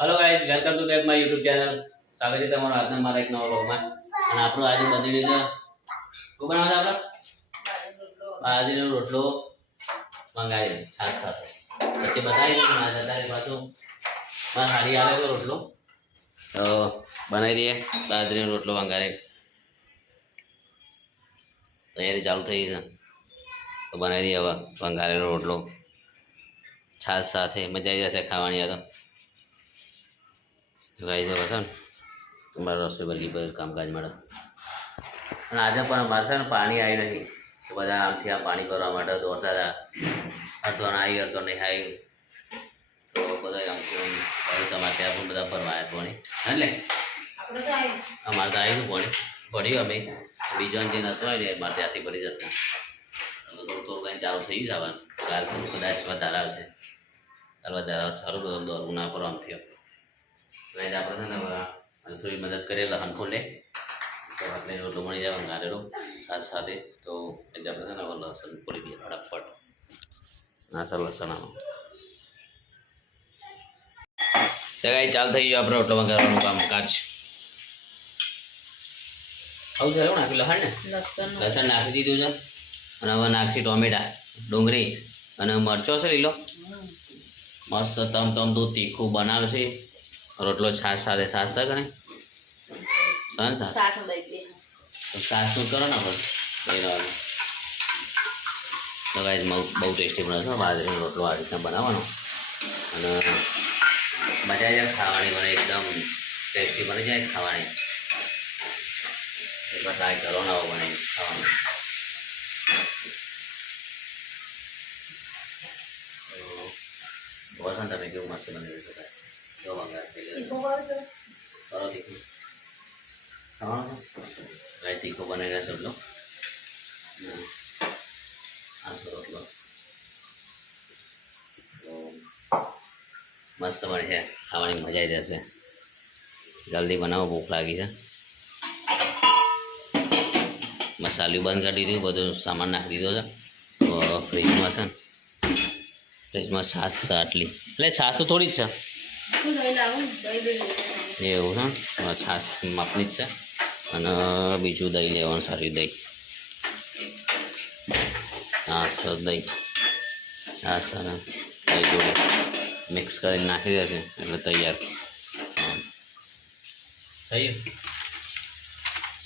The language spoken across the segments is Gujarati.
Hello guys, welcome to back my YouTube channel. स्वागत है તમારું આજના મારા એક નવા વ્લોગમાં। અને આપણો આજે બની રહ્યો છે શું બનાવવાનું આપણે બાજરીનો રોટલો મંગાવી છાશ સાથે પછી બતાવી દઉં ના જતા પાછું મારે હારી આવે તો રોટલો તો બનાવી દઈએ। બાજરીનો રોટલો મંગાવી તૈયારી ચાલુ થઈ છે તો બનાવી દઈએ હવે વંગારેલો રોટલો છાશ સાથે મજા આવી જશે ખાવાની। આ તો ગાઈ છે બસ તમારા રસોઈ બરગી પર કામકાજ મળે। અને આજે પણ અમારે છે ને પાણી આવી નહીં તો બધા આમથી આ પાણી ભરવા માટે દોડતા હતા। અડધો આવી અડધો નહીં આવી તો બધા આમથી તમારે ત્યાં પણ બધા ભરવા આવ્યા પાણી એટલે અમારે તો આવ્યું પાણી ભર્યું અમે બીજો જે નહોતો હોય ને મારે ત્યાંથી ભરી જતા થોડું થોડું કંઈ ચાલુ થઈ જવાનું કાલ તો કદાચ વધારે આવશે કાલ વધારે સારું બધું દોરવું ના પડો આમથી એટલે આપણે છે ને થોડી મદદ કરીએ લસણ ફૂલે તો આપણે રોટલો મળી જાય વંગારેલો છાશ સાથે તો એટલે આપણે છે ને હવે લસણ ફોલી દઈએ ફટાફટ નાસા લસણ આમાં કાંઈ ચાલ થઈ ગયો આપણે રોટલો વંગારવાનું કામકાજ। આવું છે એવું નાખ્યું લસણ ને નાખી દીધું છે અને હવે નાખશી ટોમેટા ડુંગળી અને મરચો છે લીલો મસ્ત તમ દૂધ તીખું બનાવશે રોટલો છાશ સાથે છાશ છે કણે છાશ શું કરો ને આપણે લઈ લેવાનું તો ગાઈસ બહુ ટેસ્ટી બને છે બાજરીનો રોટલો આ રીતના બનાવવાનો અને મજા આવી જાય ખાવાની મને એકદમ ટેસ્ટી બની જાય ખાવાની એકવાર ટ્રાય કરો ને આવો બને ખાવાનું। વસન તમે કેવું મસ્ત બની શકાય જો વંગાર થઈ ગયો કરો તીખું ખાવાનું કાંઈ તીખું બનાવી રહેશે એટલો આસો રોટલો તો મસ્ત બને છે ખાવાની મજા આવી જશે। જલ્દી બનાવો ભૂખ લાગી છે। મસાલું બંધ કરી દીધું બધું સામાન નાખી દીધો છે તો ફ્રીજમાં છે ને ફ્રીજમાં છાશ છે આટલી એટલે છાશ તો થોડી જ છે એવું છે છાશ માપની જ છે અને બીજું દહીં લેવાનું સારું દહીં છાશ દહીં છાશ અને દહીં જોડે મિક્સ કરીને નાખી દેશે એટલે તૈયાર થઈ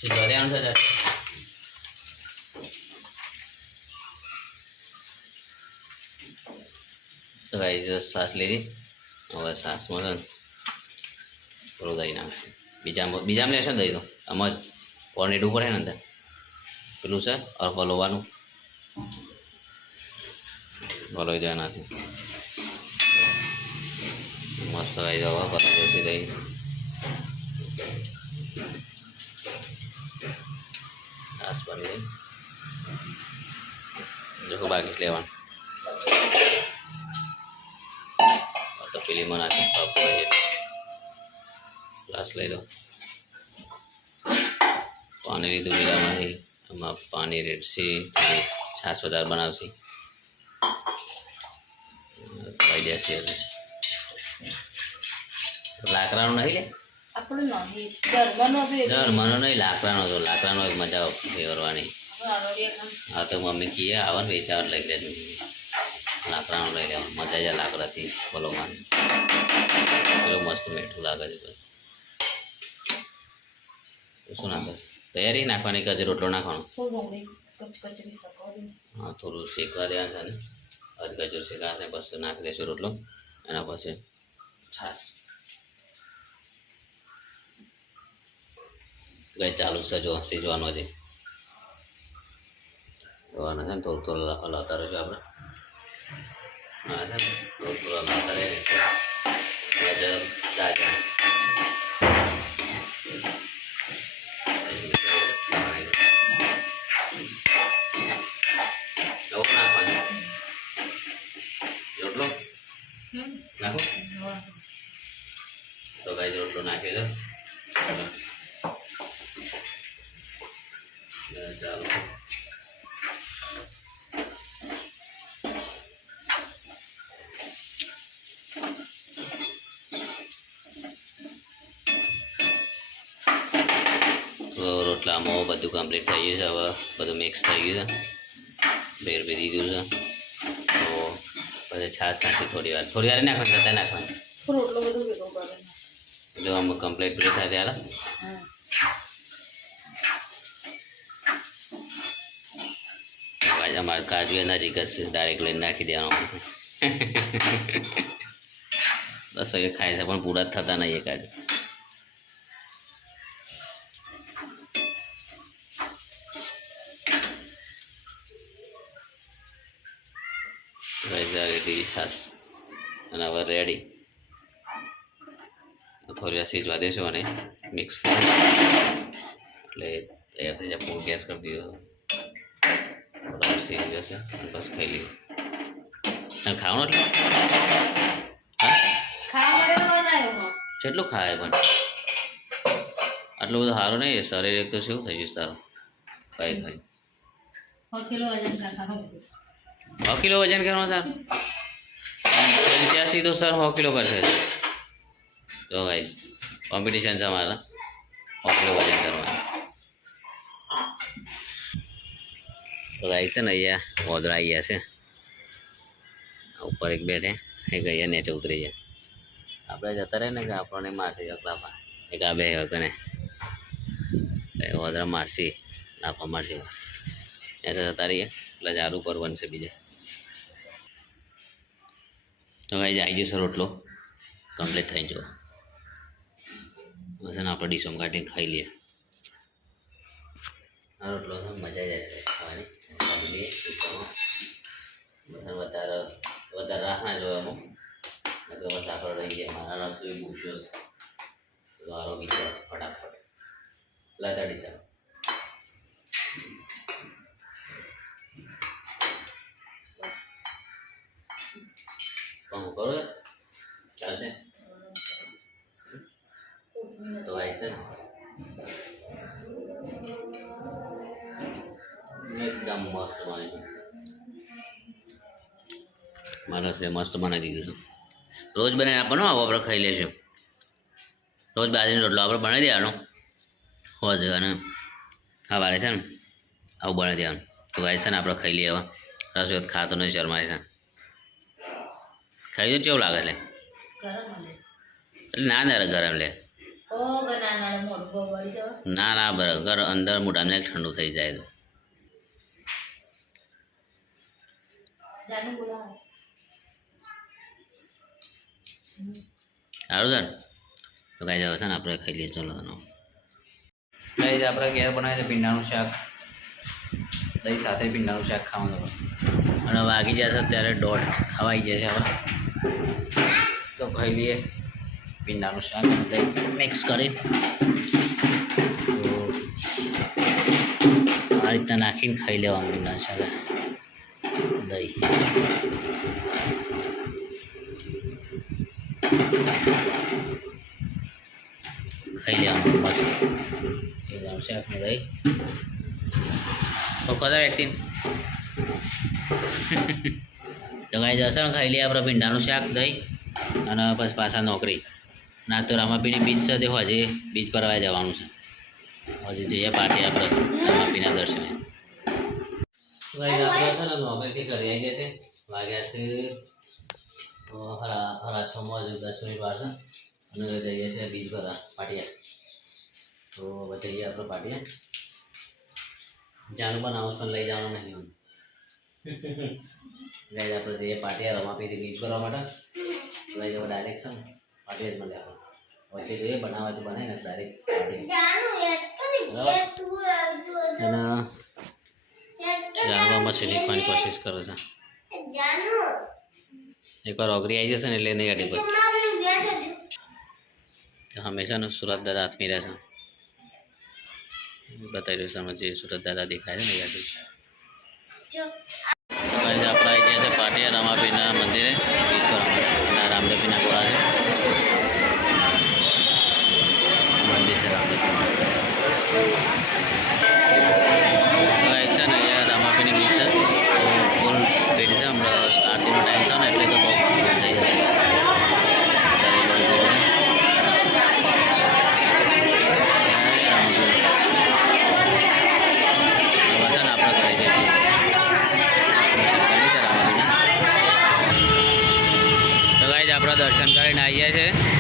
ગયું ઘરે આમ થશે તો ગાઈસ છાશ લીધી હવે છાશમાં થોડું દહીં નાખશે બીજામાં લેશે ને દહીં તો આમાં જ કોર્નેટ ઉપર છે ને અંદર પેલું છે હલવાનું હલવી દે એનાથી મસ્ત આવી જવા પછી બેસી દહીં છાશ બની દઈ જો બાકી લેવાનું તો પેલીમાં નાખી ગ્લાસ લઈ લો પાણી લીધું લીલામાંથી એમાં પાણી રેડશે છાશ વધારે બનાવશે લઈ દેશે એટલે લાકડાનું નહીં લે જર્મનો નહીં લાકડાનો તો લાકડાનો એક મજા ફેરવાની હા તો મમ્મી કહીએ આવે ને વેચાવા લઈ લેજો લાકડાનું લઈ લેવાનું મજા જાય લાકડાથી બોલો માને પેલું મસ્ત મીઠું લાગે છે બધું શું નાખે તૈયારી નાખવાની કચી રોટલો નાખવાનો હા થોડું શેકવા દેવા છે ને અધ ગજર શેકાશે પછી નાખી દઈશું રોટલો એના પછી છાશ ગઈ ચાલુ છે જો સીજવાનું હજી જોવાના છે ને થોડું થોડું હલાવતા રહેજો આપણે હા છે ને થોડું થોડું હલાવતા રહે ગાજર ગાજર રોટલો નાખો તો ગાય રોટલો નાખી દો ચાલો રોટલામાં બધું કમ્પ્લીટ થઈ ગયું છે. હવે બધું મિક્સ થઈ ગયું છે, ભેળવી દીધું છે. તો પછી છાશ નાખી થોડી વાર નાખવાની, જતા નાખવાની. રોટલો બધું ભેગો કરે જો આમાં કમ્પ્લીટ પ્લેટ થાય ત્યારે અમારે કાજુ એના નજીક જ ડાયરેક્ટ લઈને નાખી દેવાનું. બસ હવે ખાય છે પણ પૂરા થતા નહીં એ કાજુ. રેડી છાશ અને હવે રેડી. થોડી વાર સીજવા દેશું અને મિક્સ એટલે તૈયાર થઈ જાય. ફૂલ ગેસ કરી દીધો, બરાબર સીજી જશે અને બસ ખાઈ લઈએ. અને ખાવાનું એટલે કેટલું ખાય પણ આટલું બધું સારું નહીં. શરીર એક તો શું થઈ ગયું તારું? ખાઈ ખાઈ 6 કિલો વજન કરવાનો. 6 કિલો વજન કરવાનું સર? 85 તો સર 100 કિલો કરશે. તો ગાઈસ કોમ્પિટિશન છે અમારા 100 કિલો વજન કરવાનું. તો ગાઈસ છે ને અહીંયા ઓદરા આવી ગયા છે. ઉપર એક બેઠે એક અહીંયા નીચે ઉતરી જાય. આપણે જતા રહે ને કે આપણને મારસી અકલાપા એક આ બે કને ઓદરા મારસી નાફા મારસી ત્યાં જતા રહીએ એટલે ચારું પર બનશે બીજા. તો ગાઈસ આવી જશે રોટલો કમ્પ્લીટ થઈ જવો. બસ એને આપણે ડીશોમાં કાઢીને ખાઈ લઈએ. આ રોટલો મજા જાય છે ખાવાની. ખાઈ લઈએ ડીશોમાં. બસ વધારે રાહ ના જોવામાં બસ આપણે રહી જાય. મારા રસોઈ પૂછ્યો છે તો આરોગી જાય ફટાફટ લાતા ડીશા. પંખો કરો ચાલશે તો આવી છે ને એકદમ મસ્ત બની છે. મારા છે મસ્ત બનાવી દીધું. રોજ બનાવીને આપવાનું આવું આપણે ખાઈ લઈશું. રોજ બાજરીનો રોટલો આપણે બનાવી દેવાનો હોજ અને સવારે છે ને આવું બનાવી દેવાનું. તો ગાય છે ને આપણે ખાઈ લઈએ. હવે રસોઈ ખાતો નહીં શરમાય છે. ખાઈ દો કેવું લાગે એટલે ના ના ગરમ લે ના ના બરાબર અંદર મોઢામાં ઠંડુ થઈ જાય તો સારું છે ને. તો કાંઈ જવા છે ને આપણે ખાઈ લઈએ. ચલો તને કાંઈ જ આપણે ઘેર બનાવીએ છે ભીંડાનું શાક. દહીં સાથે ભીંડાનું શાક ખાવાનું અને વાગી જશે ત્યારે 1:30 ખવાઈ જશે હવે. તો ખાઈ લઈએ ભીંડાનું શાક દહીં મિક્સ કરી. તો આ રીતના નાખીને ખાઈ લેવાનું ભીંડાનું શાક દહીં. ખાઈ લેવાનું બસ ભીંડાનું શાક ને દહીં. તો ખરા વ્યક્તિ તો કાંઈ જશે ને ખાઈ લઈએ આપણે ભીંડાનું શાક દહીં અને પછી પાછા નોકરી. ના તો રામાપીની બીચ છે તે હજી બીચ પર આવવા જવાનું છે. હજી જઈએ પાર્ટી આપણે રામાપીના દર્શને. આપણે છે ને નોકરીથી ઘરે આવી ગયા છે. વાગ્યા છે હરા 6 હજુ 10 મિનિટ વાર છે અને જઈએ છીએ બીચ પર પાટિયા. તો હવે જઈએ આપણે પાટિયા. જાનું પણ આવું પણ લઈ જવાનું નહીં. લઈ આપણે જઈએ પાટિયા રમાપીથી બીચ કરવા માટે. લઈ જવા ડાયરેક્શન પાટિયા જ મળે આપણે. વચ્ચે જોઈએ બનાવવા તો બનાવી ને ડાયરેક્ટ જાણવામાં શીખવાની કોશિશ કરે છે. એકવાર ઓગરી આવી જશે ને એટલે નહીં ગાડી પર હંમેશા ને સુરત દાદા હાથમી રહે છે. બતાવી રહ્યું સમજ જે સુરત દાદા દેખાય છે ને ગાડી. આપણે આવી ગયા છે પાટિયા રમાપીના મંદિરે બીચ પર રામદેવપીના ગોળા છે મંદિર છે રામદેવપીના. છે ને અહીંયા રામાપીની બીચ છે. તો ફૂલ ભીડ છે. હમણાં આરતીનો ટાઈમ થયો ને એટલે તો બહુ ભીડ થઈ જશે.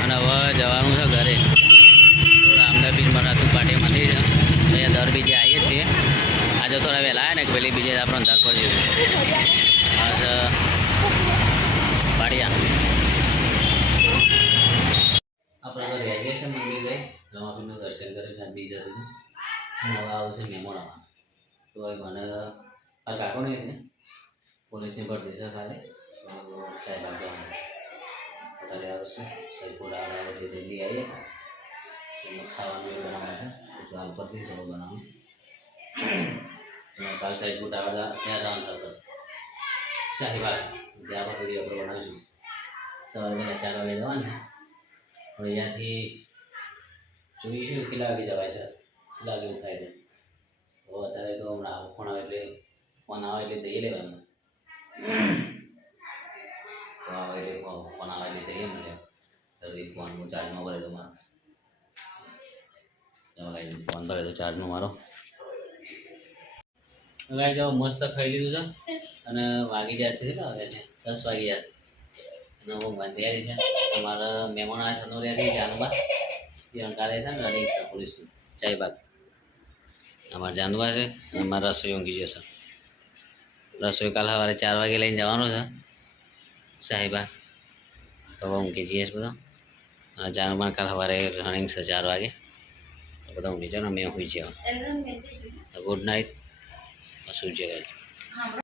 અને હવે જવાનું છે ઘરે. રામદેવ પીર મરાતું પાટી મંદિર છે. અહીંયા દર બીજે આવીએ જ છીએ. આજે થોડા વહેલા આવ્યા ને પેલી બીજે આપણે અંધાર પર જઈએ. આજે પાડિયા આપણે તો રહી ગયા છે મંદિર ગઈ રમાપીરનું દર્શન કરીને આજ બીજ હતું અને હવે આવશે મહેમાન. તો એ મને આ કાકો નહીં છે પોલીસની ભરતી છે ખાલી સાહેબ આગળ અત્યારે આવશે સૈપુર આગળ જલ્દી આવીએ એમને ખાવાનું એ બનાવવા છે તો હાલ પરથી થોડું બનાવું. કાલ સૈપુર આવે ત્યાં જવાનું થતો શાહીબાગ ત્યાં પર વિડીયો આપણે બનાવીશું. સવારે પહેલાં 4 વાગે જવાનું હવે અહીંયાથી જોઈશું કેટલા વાગે જવાય છે કેટલા વાગે ઉઠાય છે. તો અત્યારે તો હમણાં ફોન આવે એટલે જઈએ લેવાનું. તો આવે એટલે ફોન આવે એટલે જઈએ મને જલ્દી ફોન હું ચાર્જમાં ભરે તો મારો ફોન ભરે તો ચાર્જમાં મારો લગાવી જાઓ. મસ્ત ખાઈ લીધું છે અને વાગી જશે કેટલા વાગે છે 10 વાગી જશે અને હું તૈયારી છે. મારા મહેમાન આ છનોરિયાથી જાનુબા એ અંકારે છે ને રનિંગ છે પોલીસનું શાહીબાગ. અમારા જાનુબા છે અને મારા રસોઈ ઊંઘી જશે. રસોઈ કાલ સવારે 4 વાગે લઈને જવાનો છે શાહીબાગ. તો ઊંઘી જઈએ બધો અને જાનુબા કાલ સવારે રનિંગ છે 4 વાગે. તો બધા ઊંઘી જાઓ ને મેં ઊંઘી જાઓ. Good night. શું છે